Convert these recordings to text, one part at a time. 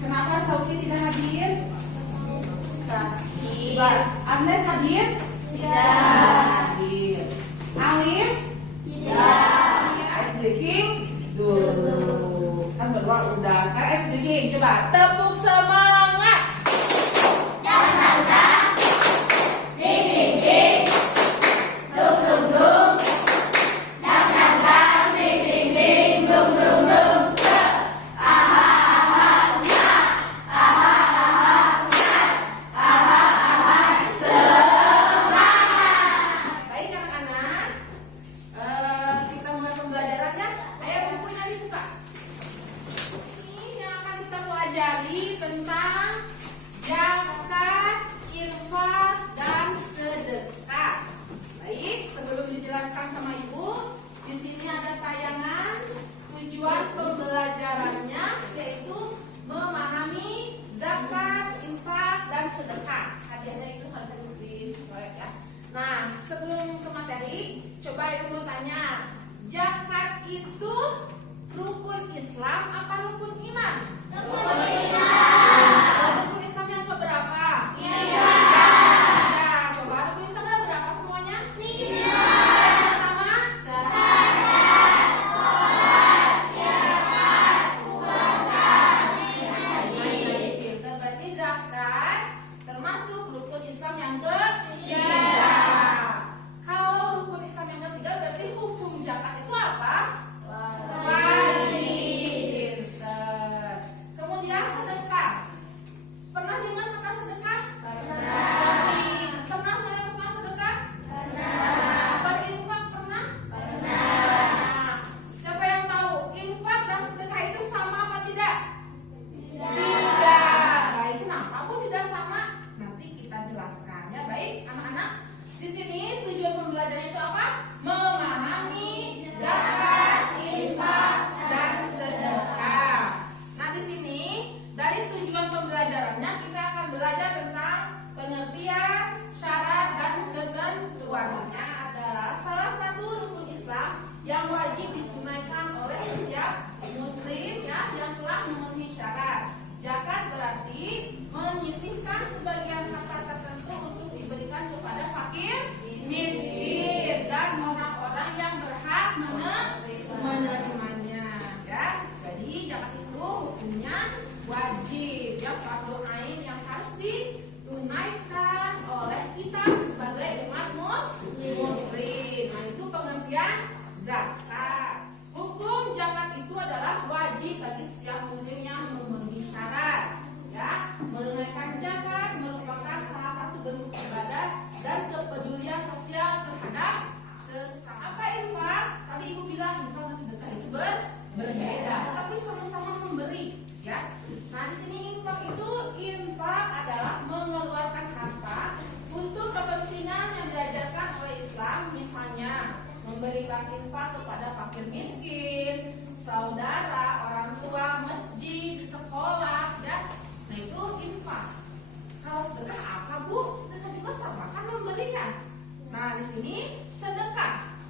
Kenapa Sauki tidak hadir? Sakit. Agnes hadir? Tidak. Hadir. Alif? Tidak. Ice breaking dulu. Kan berdua udah. Sekarang ice breaking. Coba tepuk semangat. Baik anak-anak, kita mulai pembelajarannya. Ayo bukunya dibuka. Ini yang akan kita pelajari tentang zakat, infak, dan sedekah. Baik, sebelum dijelaskan sama ibu, di sini ada tayangan. Tujuan pembelajarannya yaitu memahami zakat, infak, dan sedekah. Hadiahnya itu harus dicoret ya. Nah, sebelum ke materi, coba ibu mau tanya, zakat itu rukun Islam apa rukun iman? Rukun Islam. Rukun Islam yang keberapa? Tiga. Coba rukun Islam ada berapa semuanya? Tiga. Yang pertama? Kita berarti zakat termasuk rukun Islam yang ketiga. Kalau rukun Islam yang ketiga berarti hukum zakat itu apa? Wajib. Pinter. Kemudian sedekah. Pernah dengar kata sedekah? Sering. Pernah melakukan sedekah? Berinfak pernah? Nah, siapa yang tahu infak dan sedekah itu sama apa tidak? Tidak. Baik, kenapa Bu tidak sama? Nanti kita jelaskan ya. Baik, anak-anak. Di sini tujuan pembelajaran itu apa? Memahami zakat, infak, dan sedekah. Nah, di sini dari tujuan pembelajarannya kita akan belajar tentang pengertian, syarat, dan ketentuannya adalah salah satu rukun Islam yang wajib ditunaikan oleh setiap muslim ya yang telah memenuhi syarat. Zakat berarti menyisihkan sebagian harta tertentu untuk diberikan kepada fakir, miskin, dan orang-orang yang berhak menerimanya. Ya, jadi zakat itu hukumnya wajib, ya fardu ain yang harus ditunaikan oleh kita sebagai umat muslim. Nah, itu pengertian zakat. Hukum zakat itu adalah wajib bagi setiap muslim yang memenuhi syarat. Ya, menunaikan zakat merupakan salah satu bentuk ibadah dan kepedulian sosial terhadap sesama. Apa infak? Tadi ibu bilang infak dan sedekah itu berbeda, tapi sama-sama memberi. Ya, nah di sini infak adalah mengeluarkan harta untuk kepentingan yang diajarkan oleh Islam, misalnya memberikan infak kepada fakir miskin, saudara, orang tua, masjid, sekolah, ya. Nah itu infak. Kalau sedekah apa Bu? Sedekah juga sama kan memberikan. Nah di sini sedekah.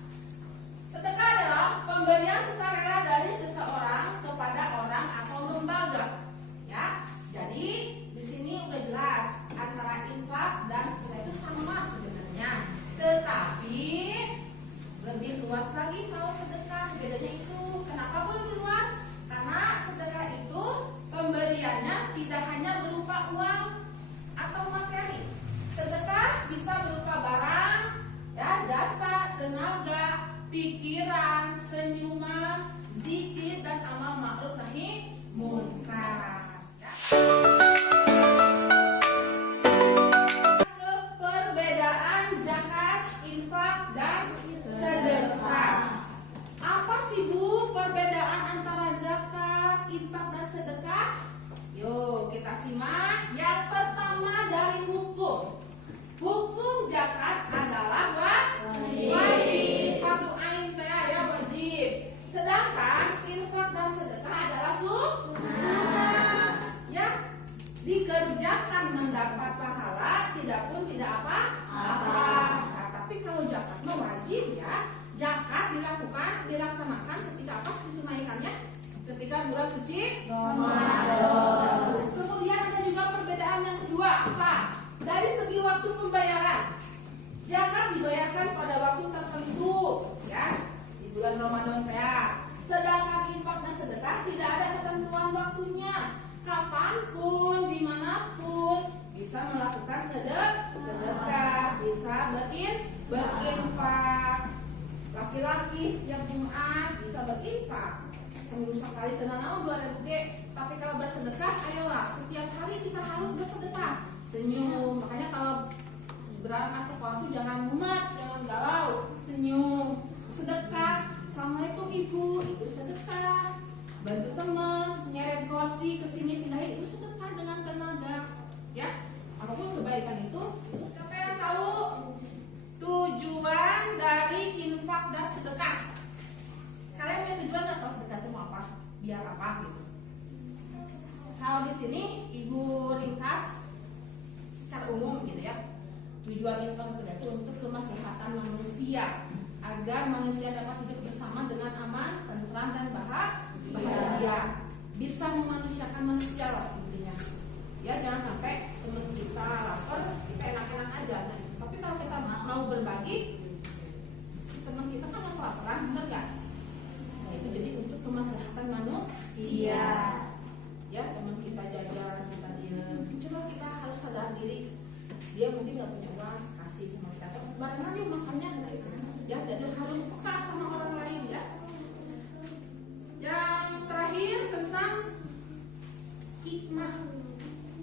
Sedekah adalah pemberian sukarela dari seseorang kepada orang atau lembaga. Ya, jadi di sini udah jelas antara infak dan sedekah itu sama sebenarnya. Tetapi lebih luas lagi kalau sedekah. Bedanya itu kenapa Bu lebih luas? Karena sedekah itu pemberiannya tidak hanya berupa uang atau materi. Sedekah bisa berupa barang, ya, jasa, tenaga, pikiran, senyuman, zikir, dan amal ma'ruf nahi munkar. Ya. Perbedaan zakat, infak, dan sedekah. Apa sih Bu perbedaan antara zakat, infak, dan sedekah? Yuk kita simak. Yang pertama dari hukum. Hukum zakat adalah wajib. Fardu ain ya wajib. Sedangkan infak dan sedekah adalah sunnah. Ya, dikerjakan mendapat pahala, tidak pun tidak apa. Nah, tapi kalau zakat mah wajib ya. Zakat dilaksanakan ketika apa? Ditunaikannya ketika bulan suci Ramadan. Kemudian ada juga perbedaan yang kedua, apa? Dari segi waktu pembayaran. Zakat dibayarkan pada waktu tertentu, ya, di bulan Ramadan teh. Sedangkan infak dan sedekah tidak ada ketentuan waktunya. Kapanpun, dimanapun bisa melakukan sedekah, bisa berinfak. Laki-laki setiap Jumat bisa berinfak. Seminggu sekali tenang 2000 G. Tapi kalau bersedekah, ayolah setiap hari kita harus bersedekah. Senyum. Makanya kalau berangkat sekolah tuh jangan mumet, jangan galau, senyum, sedekah. Assalamualaikum ibu sedekah. Bantu teman, nyeret kursi kesini pindahin, itu sedekah dengan tenaga. Ya, apapun kebaikan itu. Siapa yang tahu tujuan dari infak dan sedekah? Kalian punya tujuan nggak kalau sedekah itu mau apa? Biar apa gitu? Kalau di sini ibu ringkas secara umum gitu ya. Tujuan infak dan sedekah itu untuk kemaslahatan manusia, agar manusia dapat hidup bersama dengan aman, tentram dan bahagia. Bisa memanusiakan manusia lah intinya. Ya, jangan sampai teman kita lapar, kita enak-enak aja. Nah, tapi kalau kita mau berbagi, si teman kita kan yang kelaparan, bener gak? Nah, itu jadi untuk kemaslahatan manusia. Ya, teman kita jajan, kita diam. Coba kita harus sadar diri. Dia mungkin nggak punya uang, kasih sama kita. Barang yuk makannya, nah itu. Ya, jadi harus peka sama orang lain ya. Yang terakhir tentang hikmah.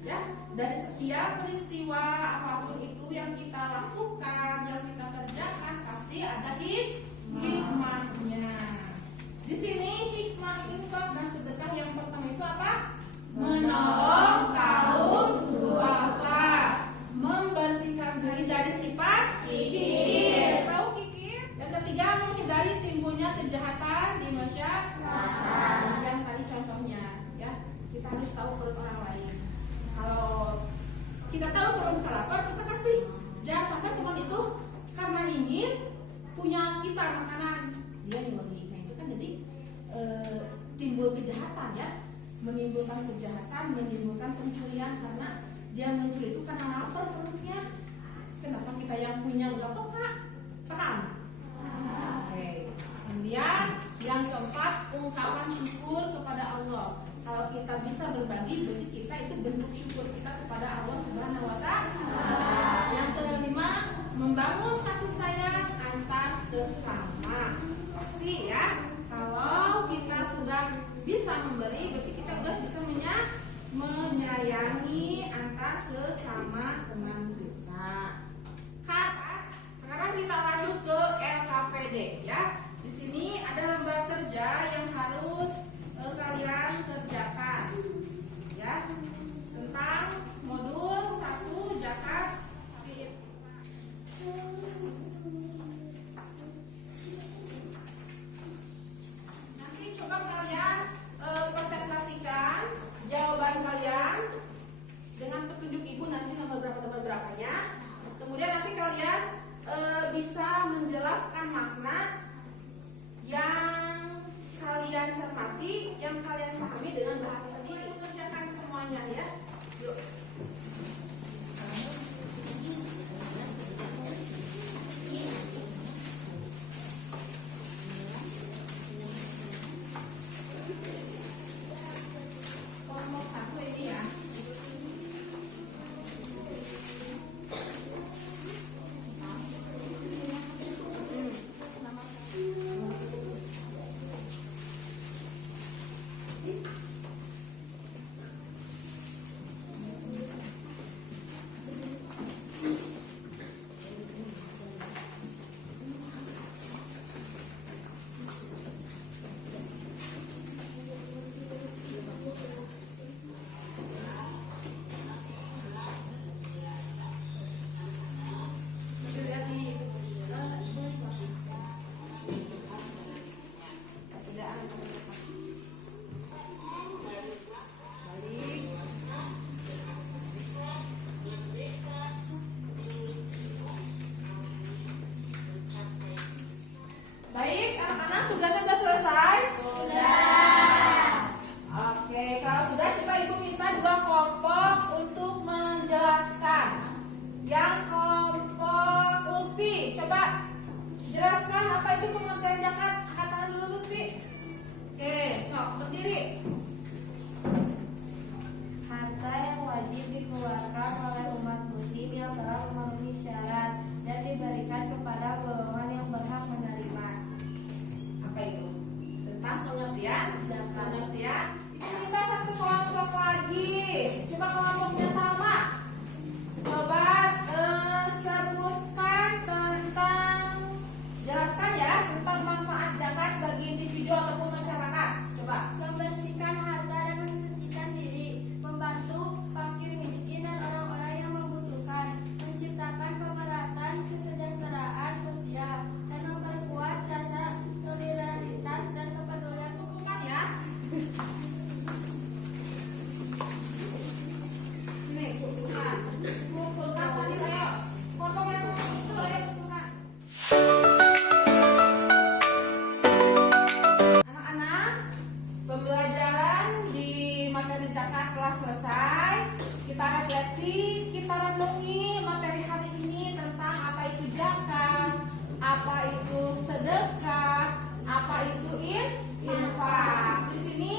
Ya, dari setiap peristiwa apapun itu yang kita lakukan, yang kita kerjakan, pasti ada hikmahnya. Di sini hikmah infak dan sedekah yang pertama itu apa? Menolong kaum duafa, membersihkan diri dari sifat kikir. Tahu kikir? Yang ketiga, menghindari timbulnya kejahatan di masyarakat. Yang tadi contohnya, ya, kita harus tahu perut orang lain. Kalau kita tahu kalau kita lapar, kita kasih. Jangan sampai teman itu karena ingin punya kita makanan, dia memberi. Nah itu kan jadi timbul kejahatan ya, menimbulkan kejahatan, menimbulkan pencurian karena dia mencuri itu karena lapar perutnya. Kenapa kita yang punya nggak peka? Paham? Oke. Kemudian yang keempat, ungkapan syukur kepada Allah. Kalau kita bisa berbagi, berarti kita itu bentuk syukur kita kepada Allah Subhanahu wa Ta'ala. Yang kelima, membangun kasih sayang antar sesama. Pasti ya, kalau kita sudah bisa memberi, berarti kita sudah bisa menyayangi antar sesama teman kita. Sekarang kita lanjut ke LKPD ya. Di sini ada lembar kerja yang harus kalian kerjakan ya, tentang modul 1 zakat fitrah. Nanti coba kalian presentasikan jawaban kalian dengan petunjuk ibu nanti nomor berapanya. Kemudian nanti kalian bisa menjelaskan makna yang kalian cermati, yang kalian pahami dengan bahasa sendiri. Kerjakan semuanya ya. Yuk. Kelompok 1 ini ya. kiri. Harta yang wajib dikeluarkan oleh umat muslim yang telah memenuhi syarat dan diberikan kepada golongan yang berhak menerima. Apa itu? Tentang pengertian Zakat. pengertian. Itu kita satu kelompok lagi. Coba kelompoknya sama. Coba sebutkan tentang, jelaskan ya tentang manfaat zakat bagi individu ataupun masyarakat. Coba. Membersihkan harta dan mensucikan diri, membantu fakir miskin dan orang-orang yang membutuhkan, menciptakan pemerhatan kesejahteraan sosial, dan memperkuat rasa solidaritas dan kepedulian. Bukan ya? Ini kumpulkan. Kumpulkan tadi ayo. Potong yang itu ayo kumpulkan. Anak-anak, pembelajaran di materi zakat telah selesai. Kita refleksi, kita renungi materi hari ini tentang apa itu zakat, apa itu sedekah, apa itu infak. Di sini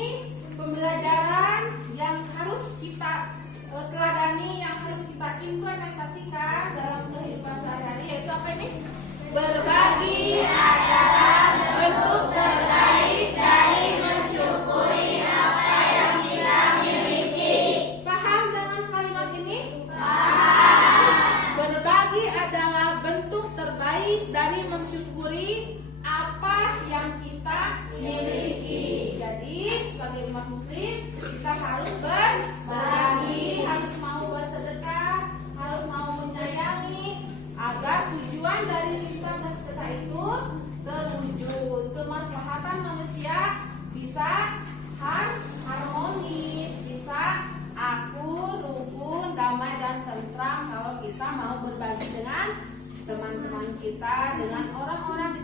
pembelajaran yang harus kita teladani, yang harus kita implementasikan dalam kehidupan sehari-hari, yaitu apa ini? Berbagi adalah bentuk terbaik dari mensyukuri apa yang kita miliki. Paham dengan kalimat ini? Paham. Berbagi adalah bentuk terbaik dari mensyukuri apa yang kita miliki. Jadi sebagai umat muslim kita harus berbagi, harus mau bersedekah, harus mau menyayangi, agar tujuan dari infak dan sedekah itu terwujud, kemaslahatan manusia bisa harmonis, bisa akur, rukun, damai dan tentram kalau kita mau berbagi dengan teman-teman kita, dengan orang-orang di